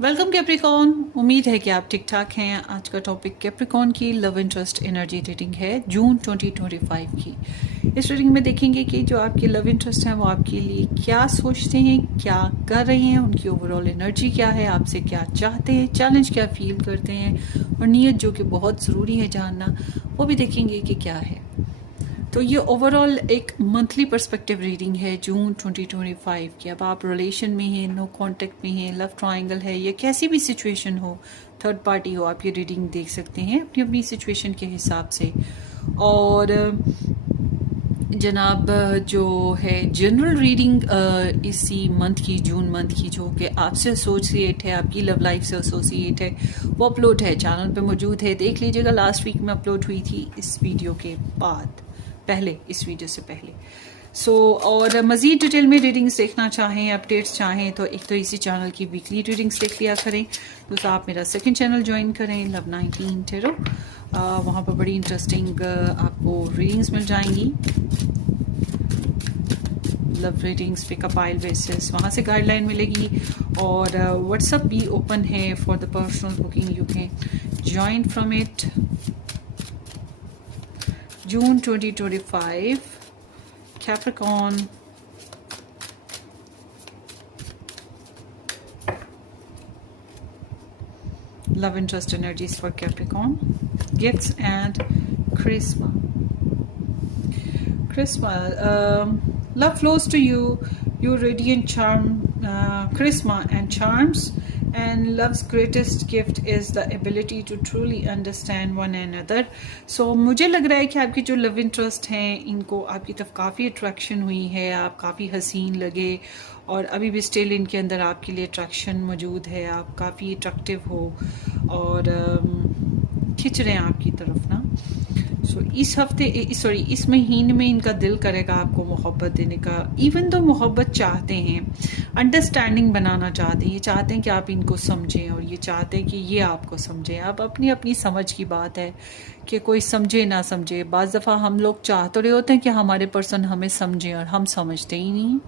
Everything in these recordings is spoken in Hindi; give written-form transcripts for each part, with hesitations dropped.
Welcome Capricorn. उम्मीद है कि आप ठीक ठाक हैं। आज का टॉपिक कैप्रिकॉन की लव इंटरेस्ट एनर्जी रीडिंग है जून 2025 की। इस रीडिंग में देखेंगे कि जो आपके लव इंटरेस्ट हैं वो आपके लिए क्या सोचते हैं, क्या कर रहे हैं, उनकी ओवरऑल एनर्जी क्या है, आपसे क्या चाहते हैं, चैलेंज क्या फील करते हैं और नीयत जो कि बहुत ज़रूरी है जानना, वो भी देखेंगे कि क्या है। तो ये ओवरऑल एक मंथली पर्सपेक्टिव रीडिंग है जून 2025 की। अब आप रिलेशन में हैं, नो कांटेक्ट में हैं, लव ट्रायंगल है या कैसी भी सिचुएशन हो, थर्ड पार्टी हो, आप ये रीडिंग देख सकते हैं अपनी अपनी सिचुएशन के हिसाब से। और जनाब जो है जनरल रीडिंग इसी मंथ की, जून मंथ की, जो कि आपसे एसोसिएट है, आपकी लव लाइफ से एसोसिएट है, वो अपलोड है, चैनल पे मौजूद है, देख लीजिएगा। लास्ट वीक में अपलोड हुई थी इस वीडियो के बाद, पहले इस वीडियो से पहले। और मज़ीद डिटेल में रीडिंग्स देखना चाहें, अपडेट्स चाहें, तो एक तो इसी चैनल की वीकली रीडिंग्स देख लिया करें। दूसरा आप मेरा सेकंड चैनल ज्वाइन करें, लव 19 टेरो। वहाँ पर बड़ी इंटरेस्टिंग आपको रीडिंग्स मिल जाएंगी, लव रीडिंग्स पिकअप आइल बेसिस, वहाँ से गाइडलाइन मिलेगी। और व्हाट्सअप भी ओपन है for the personal booking, you can join from it. June 2025, Capricorn. Love interest energies for Capricorn. Gifts and charisma. Charisma. Love flows to you. Your radiant charm, charisma and charms. And love's greatest gift is the ability to truly understand one another. So मुझे लग रहा है कि आपके जो लव इंटरेस्ट हैं, इनको आपकी तरफ काफ़ी अट्रैक्शन हुई है, आप काफ़ी हसीन लगे और अभी भी स्टिल इनके अंदर आपके लिए अट्रैक्शन मौजूद है, आप काफ़ी अट्रैक्टिव हो और खिंच रहे हैं आपकी तरफ ना। इस हफ्ते, सॉरी, इस महीने में इनका दिल करेगा आपको मोहब्बत देने का। इवन तो मोहब्बत चाहते हैं, अंडरस्टैंडिंग बनाना चाहते हैं, ये चाहते हैं कि आप इनको समझें और ये चाहते हैं कि ये आपको समझें। आप अपनी अपनी समझ की बात है कि कोई समझे ना समझे। बाज़ दफ़ा हम लोग चाह तो रहे होते हैं कि हमारे पर्सन हमें समझें और हम समझते ही नहीं।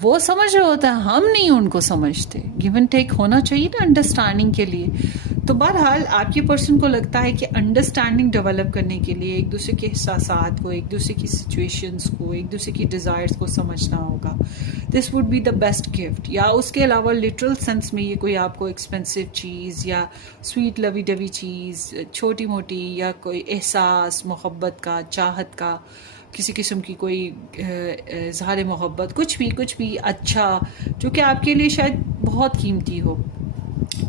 वो समझ रहे होता है, हम नहीं उनको समझते। गिव एंड टेक होना चाहिए ना अंडरस्टैंडिंग के लिए। तो बहरहाल आपके पर्सन को लगता है कि अंडरस्टैंडिंग डेवलप करने के लिए एक दूसरे के एहसासात को, एक दूसरे की सिचुएशंस को, एक दूसरे की डिज़ायर्स को समझना होगा। This would be the best gift. या उसके अलावा लिटरल सेंस में ये कोई आपको एक्सपेंसिव चीज़ या स्वीट लवी डवी चीज़, छोटी मोटी, या कोई एहसास मोहब्बत का, चाहत का, किसी किस्म की कोई इज़हार मोहब्बत, कुछ भी अच्छा जो कि आपके लिए शायद बहुत कीमती हो,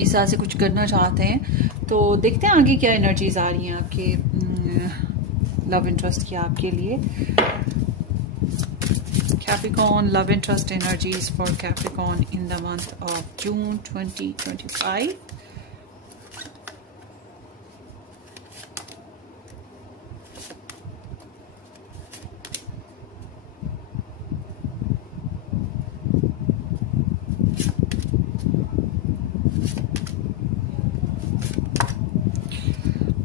इस तरह से कुछ करना चाहते हैं। तो देखते हैं आगे क्या एनर्जीज आ रही हैं आपके लव इंटरेस्ट की आपके लिए। Capricorn, love interest energies for Capricorn in the month of June 2025.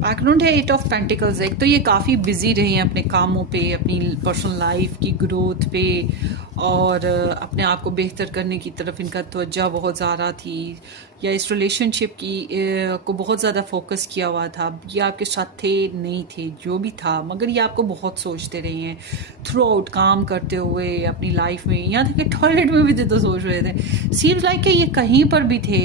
Background है 8 ऑफ पेंटिकल्स। एक तो ये काफ़ी बिजी रहे हैं अपने कामों पे, अपनी पर्सनल लाइफ की ग्रोथ पे और अपने आप को बेहतर करने की तरफ इनका तवज्जो बहुत ज़्यादा थी, या इस रिलेशनशिप की को बहुत ज़्यादा फोकस किया हुआ था। ये आपके साथ थे नहीं थे, जो भी था, मगर ये आपको बहुत सोचते रहे हैं थ्रू आउट, काम करते हुए अपनी लाइफ में। यहाँ तक कि टॉयलेट में भी थे तो सोच रहे थे। सीम्स लाइक कि ये कहीं पर भी थे,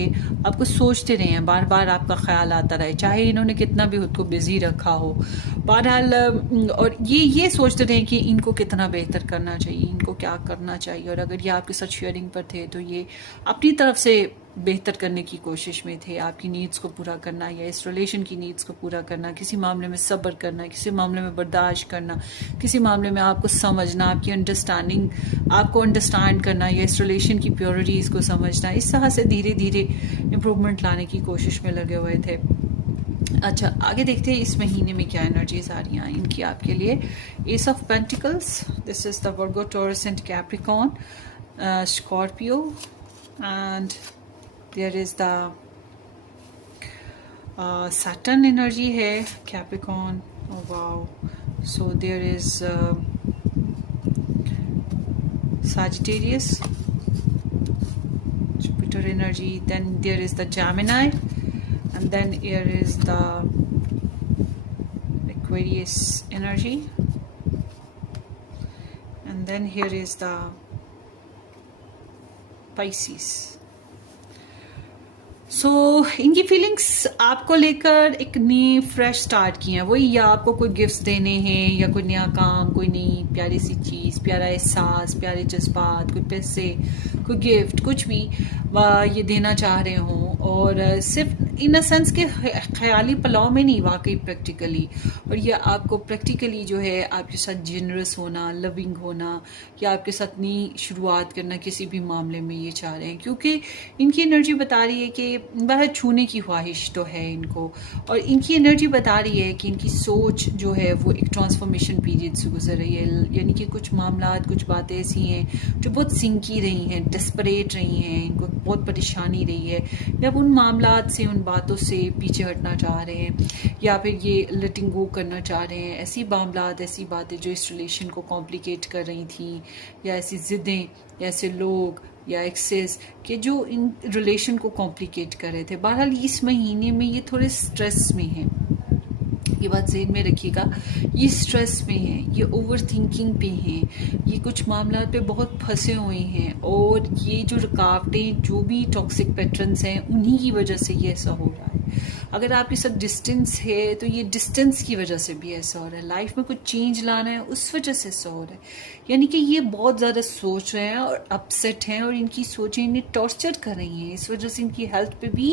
आपको सोचते रहे हैं, बार बार आपका ख्याल आता रहे, चाहे इन्होंने कितना भी खुद को बिजी रखा हो। बहरहाल और ये सोचते रहे कि इनको कितना बेहतर करना चाहिए, इनको क्या करना चाहिए। और अगर ये आपके साथ शेयरिंग पर थे तो ये अपनी तरफ से बेहतर करने की कोशिश में थे, आपकी नीड्स को पूरा करना या इस रिलेशन की नीड्स को पूरा करना, किसी मामले में सब्र करना, किसी मामले में बर्दाश्त करना, किसी मामले में आपको समझना, आपकी अंडरस्टैंडिंग, आपको अंडरस्टैंड करना या इस रिलेशन की प्योरिटीज़ को समझना। इस तरह से धीरे धीरे इम्प्रूवमेंट लाने की कोशिश में लगे हुए थे। अच्छा, आगे देखते हैं इस महीने में क्या एनर्जीज आ रही हैं इनकी आपके लिए। Ace of pentacles, this is the Virgo, Taurus and Capricorn, Scorpio, and there is the Saturn energy है Capricorn. Oh wow. So there is Sagittarius, Jupiter energy. Then there is the Gemini, and then here is the Aquarius energy, and then here is the Pisces. सो इनकी फीलिंग्स आपको लेकर एक नई फ्रेश स्टार्ट की हैं वही, या आपको कोई गिफ्ट्स देने हैं, या कोई नया काम, कोई नई प्यारी सी चीज़, प्यारा एहसास, प्यारे जज्बात, कोई पैसे, कोई गिफ्ट, कुछ भी ये देना चाह रहे हों, और सिर्फ इन अ सेंस के ख्याली पलाव में नहीं, वाकई प्रैक्टिकली। और ये आपको प्रैक्टिकली जो है आपके साथ जेनरस होना, लविंग होना, या आपके साथ नई शुरुआत करना किसी भी मामले में ये चाह रहे हैं, क्योंकि इनकी एनर्जी बता रही है कि बाहर छूने की ख्वाहिश तो है इनको, और इनकी एनर्जी बता रही है कि इनकी सोच जो है वो एक ट्रांसफॉर्मेशन पीरियड से गुजर रही है, यानी कि कुछ मामलात, कुछ बातें ऐसी हैं जो बहुत सिंकी रही हैं, डेस्परेट रही हैं, इनको बहुत परेशानी रही है, या उन मामलात से, उन बातों से पीछे हटना चाह रहे हैं, या फिर ये लेटिंग गो करना चाह रहे हैं। ऐसी मामलात, ऐसी बातें जो इस रिलेशन को कॉम्प्लिकेट कर रही थी, या ऐसी ज़िद्दें, या ऐसे लोग या एक्सेस के जो इन रिलेशन को कॉम्प्लिकेट कर रहे थे। बहरहाल इस महीने में ये थोड़े स्ट्रेस में हैं, ये बात ज़हन में रखिएगा, ये स्ट्रेस में हैं, ये ओवर थिंकिंग पे हैं, ये कुछ मामला पे बहुत फंसे हुए हैं, और ये जो रुकावटें, जो भी टॉक्सिक पैटर्न्स हैं, उन्हीं की वजह से ये ऐसा हो रहा है। अगर आपके साथ डिस्टेंस है तो ये डिस्टेंस की वजह से भी ऐसा हो रहा है, लाइफ में कुछ चेंज लाना है उस वजह से ऐसा हो रहा है, यानी कि ये बहुत ज़्यादा सोच रहे हैं और अपसेट हैं, और इनकी सोचें इन्हें टॉर्चर कर रही हैं, इस वजह से इनकी हेल्थ पे भी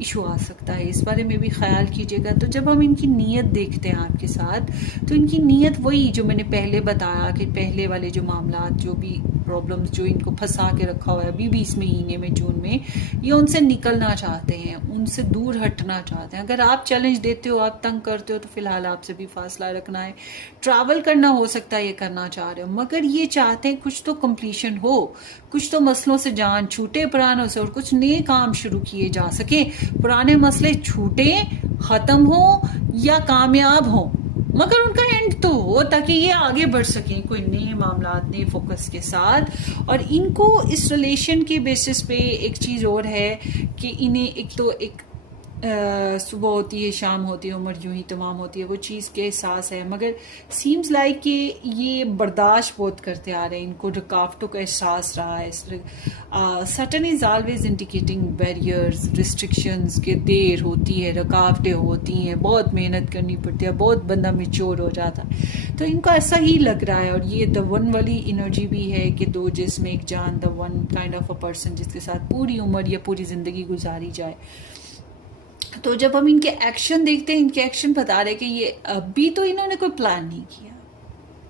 इशू आ सकता है, इस बारे में भी ख्याल कीजिएगा। तो जब हम इनकी नीयत देखते हैं आपके साथ, तो इनकी नीयत वही जो मैंने पहले बताया कि पहले वाले जो मामला, जो भी प्रॉब्लम्स जो इनको फंसा के रखा हुआ है अभी भी इस महीने में, जून में, ये उनसे निकलना चाहते हैं, उनसे दूर हटना चाहते हैं। अगर आप चैलेंज देते हो, आप तंग करते हो, तो फिलहाल आपसे भी फासला रखना है। ट्रैवल करना हो सकता है ये करना चाह रहे हो, मगर ये चाहते हैं कुछ तो कंप्लीशन हो, कुछ तो मसलों से जान छूटे पुरानों से, और कुछ नए काम शुरू किए जा सके, पुराने मसले छूटे, खत्म हो या कामयाब हो, मगर उनका एंड तो हो, ताकि ये आगे बढ़ सकें कोई नए मामला, नए फोकस के साथ। और इनको इस रिलेशन के बेसिस पे एक चीज़ और है कि इन्हें एक तो एक सुबह होती है, शाम होती है, उम्र यूं ही तमाम होती है, वो चीज़ के एहसास है, मगर सीम्स लाइक कि ये बर्दाश्त बहुत करते आ रहे हैं, इनको रुकावटों का एहसास रहा है। Saturn is always indicating barriers, restrictions के देर होती है, रुकावटें होती हैं, बहुत मेहनत करनी पड़ती है, बहुत बंदा मेच्योर हो जाता है, तो इनको ऐसा ही लग रहा है। और ये द वन वाली एनर्जी भी है कि दो जिस्म एक जान, the one kind of a person जिसके साथ पूरी उम्र या पूरी ज़िंदगी गुजारी जाए। तो जब हम इनके एक्शन देखते हैं, इनके एक्शन बता रहे कि ये अभी तो इन्होंने कोई प्लान नहीं किया,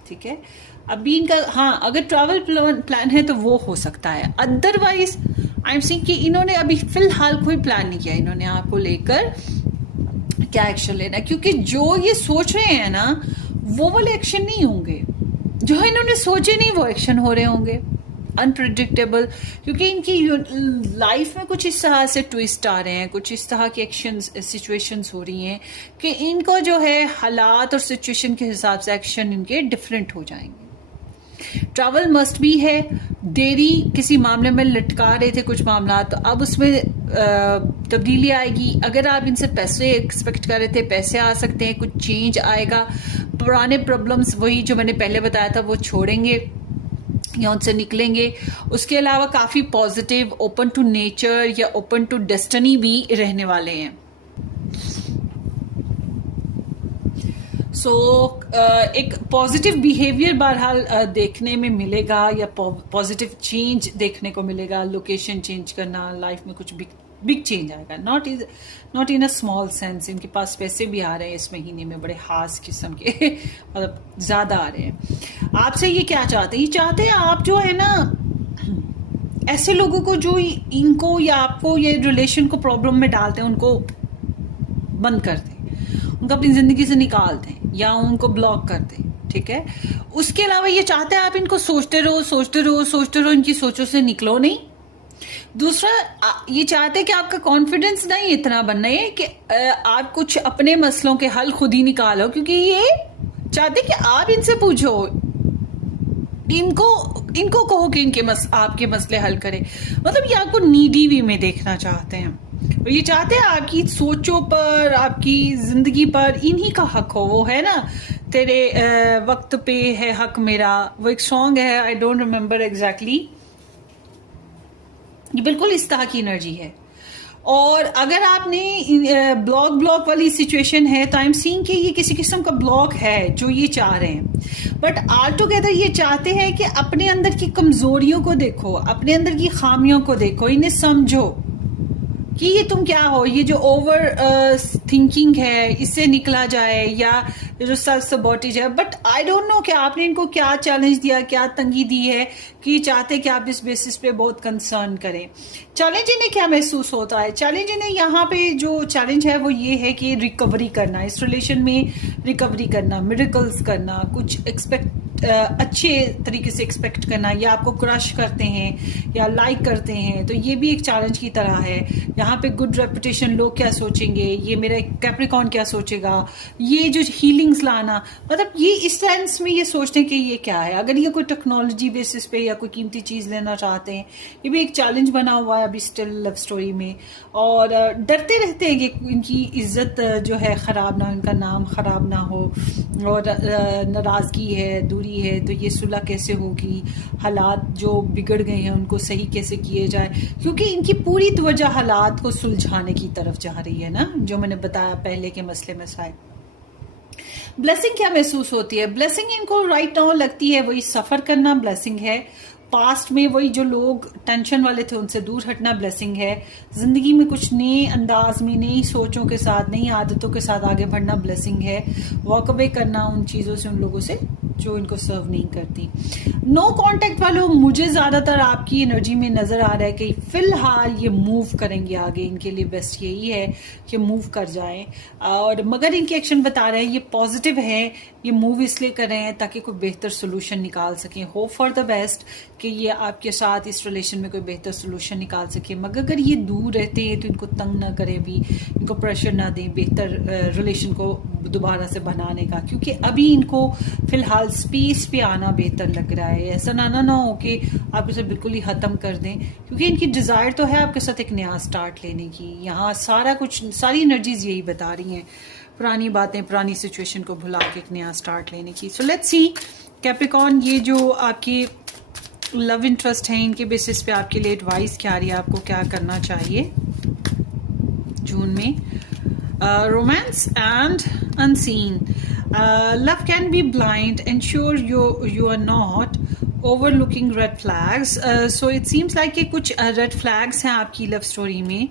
ठीक है, अभी इनका, हाँ अगर ट्रैवल प्लान है तो वो हो सकता है, अदरवाइज आई एम सेइंग कि इन्होंने अभी फिलहाल कोई प्लान नहीं किया, इन्होंने आपको लेकर क्या एक्शन लेना है, क्योंकि जो ये सोच रहे हैं ना वो वाले एक्शन नहीं होंगे, जो इन्होंने सोचे नहीं वो एक्शन हो रहे होंगे, अनप्रिडिक्टेबल, क्योंकि इनकी लाइफ में कुछ इस तरह से ट्विस्ट आ रहे हैं, कुछ इस तरह की एक्शंस, सिचुएशंस हो रही हैं कि इनको जो है हालात और सिचुएशन के हिसाब से एक्शन इनके डिफरेंट हो जाएंगे। ट्रैवल मस्ट भी है, देरी किसी मामले में लटका रहे थे कुछ मामला, तो अब उसमें तब्दीली आएगी। अगर आप इनसे पैसे एक्सपेक्ट कर रहे थे, पैसे आ सकते हैं, कुछ चेंज आएगा, पुराने प्रॉब्लम्स वही जो मैंने पहले बताया था वो छोड़ेंगे या उनसे निकलेंगे। उसके अलावा काफ़ी पॉजिटिव, ओपन टू नेचर या ओपन टू डेस्टिनी भी रहने वाले हैं। एक पॉजिटिव बिहेवियर बहरहाल देखने में मिलेगा, या पॉजिटिव चेंज देखने को मिलेगा, लोकेशन चेंज करना, लाइफ में कुछ बिग चेंज आएगा, not in a small sense. इनके पास पैसे भी आ रहे हैं इस महीने में, बड़े खास किस्म के मतलब ज़्यादा आ रहे हैं। आपसे ये क्या चाहते हैं? ये चाहते हैं आप जो है ना ऐसे लोगों को जो इनको या आपको ये रिलेशन को प्रॉब्लम में डालते हैं, उनको बंद कर दें, उनको अपनी ज़िंदगी से निकाल दें या उनको ब्लॉक कर दें, ठीक है। उसके अलावा ये चाहते हैं आप इनको सोचते रहो, इनकी सोचों से निकलो नहीं। दूसरा, ये चाहते हैं कि आपका कॉन्फिडेंस नहीं इतना बनना है कि आप कुछ अपने मसलों के हल खुद ही निकालो, क्योंकि ये चाहते हैं कि आप इनसे पूछो, इनको इनको कहो कि आपके मसले हल करे। मतलब ये आपको नीडी वे में देखना चाहते हैं, ये चाहते हैं आपकी सोचों पर, आपकी जिंदगी पर इन्हीं का हक हो। वो है ना, तेरे वक्त पे है हक मेरा, वो एक सॉन्ग है, आई डोंट रिमेम्बर एग्जैक्टली। ये बिल्कुल इस तरह की एनर्जी है। और अगर आपने ब्लॉक वाली सिचुएशन है तो आई एम सीइंग कि ये किसी किस्म का ब्लॉक है जो ये चाह रहे हैं, बट ऑल टुगेदर ये चाहते हैं कि अपने अंदर की कमजोरियों को देखो, अपने अंदर की खामियों को देखो, इन्हें समझो कि ये तुम क्या हो। ये जो ओवर थिंकिंग है इससे निकला जाए, या जो सेल्फ सबॉटेज है। बट आई डोंट नो कि आपने इनको क्या चैलेंज दिया, क्या तंगी दी है कि ये चाहते कि आप इस बेसिस पे बहुत कंसर्न करें। चैलेंज इन्हें क्या महसूस होता है? चैलेंज इन्हें यहाँ पे जो चैलेंज है वो ये है कि रिकवरी करना, इस रिलेशन में रिकवरी करना, मिरेकल्स करना, कुछ अच्छे तरीके से एक्सपेक्ट करना, या आपको क्रश करते हैं या लाइक करते हैं तो ये भी एक चैलेंज की तरह है। यहाँ पे गुड रेपुटेशन, लोग क्या सोचेंगे, ये मेरा कैप्रिकॉर्न क्या सोचेगा, ये जो हीलिंग्स लाना, मतलब ये इस सेंस में ये सोचते हैं कि ये क्या है। अगर ये कोई टेक्नोलॉजी बेसिस पे या कोई कीमती चीज लेना चाहते हैं, ये भी एक चैलेंज बना हुआ है अभी स्टिल लव स्टोरी में। और डरते रहते हैं कि इनकी इज्जत जो है खराब ना हो, इनका नाम खराब ना हो, और नाराजगी है, दूरी है, तो ये सुलह कैसे होगी, हालात जो बिगड़ गए हैं उनको सही कैसे किए जाए, क्योंकि इनकी पूरी तवज्जो हालात को सुलझाने की तरफ जा रही है ना, जो मैंने बताया पहले के मसले मसाइल। ब्लेसिंग क्या महसूस होती है? ब्लेसिंग इनको राइट नाउ लगती है वही सफर करना ब्लेसिंग है, पास्ट में वही जो लोग टेंशन वाले थे उनसे दूर हटना ब्लेसिंग है, जिंदगी में कुछ नए अंदाज में, नई सोचों के साथ, नई आदतों के साथ आगे बढ़ना ब्लेसिंग है, वॉक अवे करना उन चीजों से, उन लोगों से जो इनको सर्व नहीं करती। नो कांटेक्ट वालों, मुझे ज्यादातर आपकी एनर्जी में नजर आ रहा है कि फिलहाल ये मूव करेंगे आगे, इनके लिए बेस्ट यही है कि मूव कर जाएं। और मगर इनके एक्शन बता रहे हैं ये पॉजिटिव है, ये मूव इसलिए कर रहे हैं ताकि कोई बेहतर सोल्यूशन निकाल सकें, होप फॉर द बेस्ट कि ये आपके साथ इस रिलेशन में कोई बेहतर सोल्यूशन निकाल सके। मगर अगर ये दूर रहते हैं तो इनको तंग ना करें, भी इनको प्रेशर ना दें बेहतर रिलेशन को दोबारा से बनाने का, क्योंकि अभी इनको फिलहाल स्पेस पे आना बेहतर लग रहा है। ऐसा ना हो कि आप इसे बिल्कुल ही खत्म कर दें, क्योंकि इनकी डिजायर तो है आपके साथ एक नया स्टार्ट लेने की। यहाँ सारा कुछ, सारी एनर्जीज यही बता रही हैं, पुरानी बातें, पुरानी सिचुएशन को भुला के एक नया स्टार्ट लेने की। सो लेट्स सी कैप्रिकॉर्न, ये जो आपकी लव इंटरेस्ट है इनके बेसिस पे आपके लिए एडवाइस क्या आ रही है, आपको क्या करना चाहिए जून में? Romance and unseen, love can be blind, ensure you are not overlooking red flags. So it seems like कि कुछ रेड फ्लैग्स हैं आपकी लव स्टोरी में,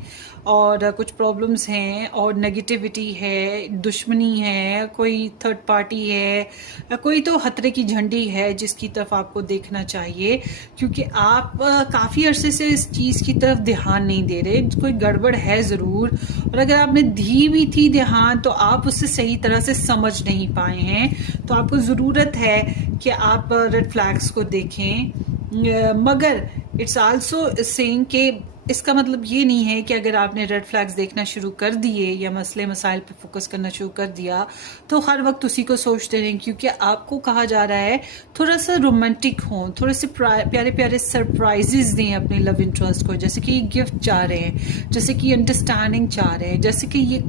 और कुछ प्रॉब्लम्स हैं, और नेगेटिविटी है, दुश्मनी है, कोई थर्ड पार्टी है, कोई तो खतरे की झंडी है जिसकी तरफ आपको देखना चाहिए, क्योंकि आप काफ़ी अरसे से इस चीज़ की तरफ ध्यान नहीं दे रहे। कोई गड़बड़ है ज़रूर, और अगर आपने दी भी थी ध्यान तो आप उससे सही तरह से समझ नहीं पाए हैं। तो आपको ज़रूरत है कि आप रेड फ्लैग्स को देखें, मगर इट्स आल्सो सेइंग कि इसका मतलब ये नहीं है कि अगर आपने रेड फ्लैग्स देखना शुरू कर दिए या मसले मसाइल पे फोकस करना शुरू कर दिया तो हर वक्त उसी को सोचते रहें, क्योंकि आपको कहा जा रहा है थोड़ा सा रोमांटिक हों, थोड़े से प्यारे प्यारे सरप्राइजेस दें अपने लव इंटरेस्ट को, जैसे कि ये गिफ्ट चाह रहे हैं, जैसे कि अंडरस्टैंडिंग चाह रहे हैं, जैसे कि ये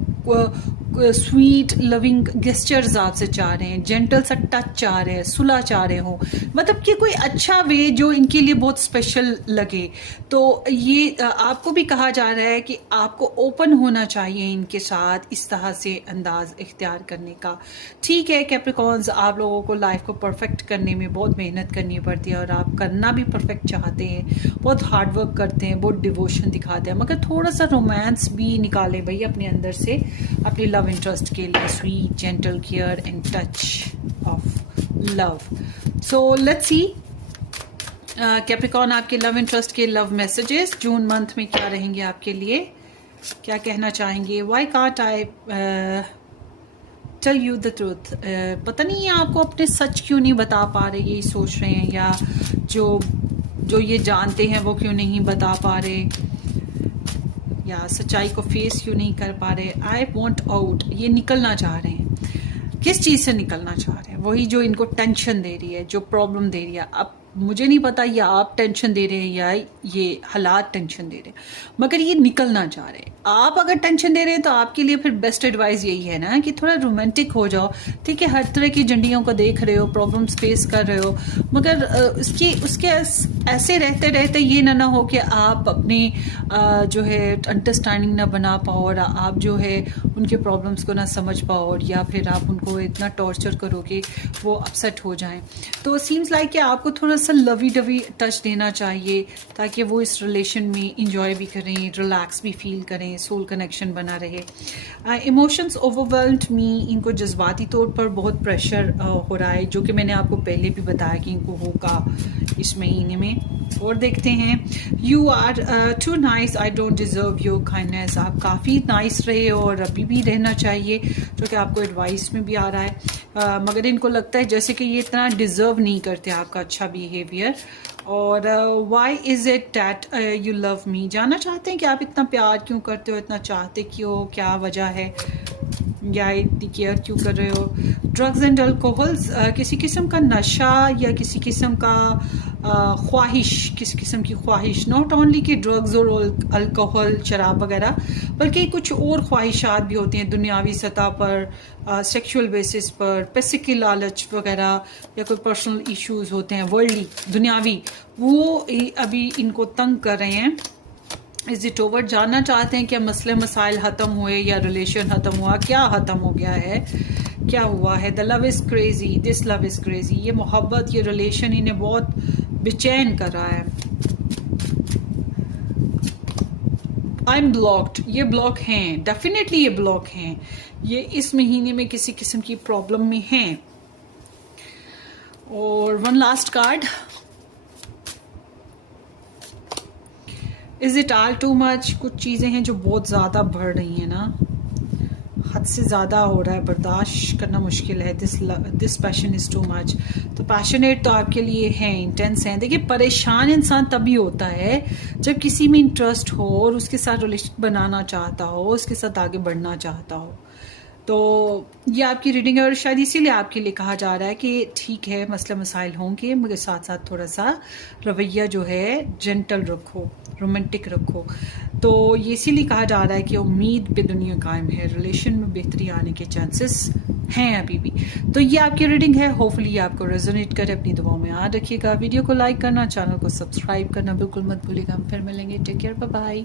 स्वीट लविंग गेस्चर्स आपसे चाह रहे हैं, जेंटल सा टच चाह रहे हैं, सुलह चाह रहे हो, मतलब कि कोई अच्छा वे जो इनके लिए बहुत स्पेशल लगे। तो ये आपको भी कहा जा रहा है कि आपको ओपन होना चाहिए इनके साथ, इस तरह से अंदाज इख्तियार करने का। ठीक है कैप्रिकॉर्न्स, आप लोगों को लाइफ को परफेक्ट करने में बहुत मेहनत करनी पड़ती है, और आप करना भी परफेक्ट चाहते हैं, बहुत हार्डवर्क करते हैं, बहुत डिवोशन दिखाते हैं, मगर थोड़ा सा रोमांस भी निकालें भाई अपने अंदर से, अपनी लव इंटरेस्ट के लिए, sweet gentle care and touch of love. So let's see Capricorn, आपके लव इंटरेस्ट के लव मैसेजेस जून मंथ में क्या रहेंगे आपके लिए, क्या कहना चाहेंगे? Why can't I tell you the truth, पता नहीं है आपको अपने सच क्यों नहीं बता पा रहे, यही सोच रहे हैं, या जो ये जानते हैं वो क्यों नहीं बता पा रहे, या सच्चाई को फेस क्यों नहीं कर पा रहे? आई वॉन्ट आउट, ये निकलना चाह रहे हैं। किस चीज़ से निकलना चाह रहे हैं? वही जो इनको टेंशन दे रही है, जो प्रॉब्लम दे रही है। अब मुझे नहीं पता ये आप टेंशन दे रहे हैं या ये हालात टेंशन दे रहे हैं, मगर ये निकल ना चाह रहे। आप अगर टेंशन दे रहे हैं तो आपके लिए फिर बेस्ट एडवाइस यही है ना कि थोड़ा रोमांटिक हो जाओ। ठीक है, हर तरह की झंडियों को देख रहे हो, प्रॉब्लम्स फेस कर रहे हो, मगर उसके ऐसे रहते रहते ये ना हो कि आप अपनी जो है अंडरस्टैंडिंग ना बना पाओ और आप जो है उनके प्रॉब्लम्स को ना समझ पाओ, और या फिर आप उनको इतना टॉर्चर करो कि वो अपसेट हो जाएं। तो सीम्स लाइक कि आपको थोड़ा सा लवी डवी टच देना चाहिए ताकि वो इस रिलेशन में इंजॉय भी करें, रिलैक्स भी फील करें, सोल कनेक्शन बना रहे। इमोशंस ओवरवेल्म्ड मी, इनको जज्बाती तौर पर बहुत प्रेशर हो रहा है, जो कि मैंने आपको पहले भी बताया कि इनको होगा इस महीने में। और देखते हैं, you are too nice, I don't deserve your kindness, आप काफ़ी नाइस रहे और अभी भी रहना चाहिए, जो कि आपको एडवाइस में भी आ रहा है। मगर इनको लगता है जैसे कि ये इतना डिजर्व नहीं करते आपका अच्छा बिहेवियर। और why is it that you love me, जानना चाहते हैं कि आप इतना प्यार क्यों करते हो, इतना चाहते क्यों, क्या वजह है, या इतनी केयर क्यों कर रहे हो। ड्रग्स एंड अल्कोहल्स, किसी किस्म का नशा या किसी किस्म का ख्वाहिश, किसी किस्म की ख्वाहिश, नॉट ओनली कि ड्रग्स और अल्कोहल शराब वगैरह, बल्कि कुछ और ख्वाहिशात भी होती हैं दुनियावी सतह पर, सेक्सुअल बेसिस पर, पैसे की लालच वगैरह, या कोई पर्सनल इश्यूज होते हैं वर्ल्डली दुनियावी, वो अभी इनको तंग कर रहे हैं। इज इट ओवर, जानना चाहते हैं क्या मसले मसाइल ख़त्म हुए या रिलेशन ख़त्म हुआ, क्या ख़त्म हो गया है, क्या हुआ है। The love is crazy, this love is crazy, ये मोहब्बत, ये रिलेशन इन्हें बहुत बेचैन कर रहा है। आई एम ब्लॉक्ड, ये ब्लॉक हैं, डेफिनेटली ये ब्लॉक हैं, ये इस महीने में किसी किस्म की प्रॉब्लम में हैं। और one last card, is it all too much, कुछ चीज़ें हैं जो बहुत ज़्यादा बढ़ रही हैं ना, हद से ज़्यादा हो रहा है, बर्दाश्त करना मुश्किल है। This passion is too much, तो पैशनेट तो आपके लिए हैं, इंटेंस हैं। देखिए, परेशान इंसान तभी होता है जब किसी में इंटरेस्ट हो और उसके साथ रिलेशन बनाना चाहता हो, उसके साथ आगे बढ़ना चाहता हो। तो ये आपकी रीडिंग है और शायद इसीलिए आपके लिए कहा जा रहा है कि ठीक है, मसले मसाइल होंगे, मगर साथ साथ थोड़ा सा रवैया जो है जेंटल रखो, रोमांटिक रखो। तो ये इसीलिए कहा जा रहा है कि उम्मीद पे दुनिया कायम है, रिलेशन में बेहतरी आने के चांसेस हैं अभी भी। तो ये आपकी रीडिंग है, होपफुली ये आपको रेजोनेट करे। अपनी दुआओं में याद रखिएगा, वीडियो को लाइक करना, चैनल को सब्सक्राइब करना बिल्कुल मत भूलिएगा। हम फिर मिलेंगे, टेक केयर, बाय बाय।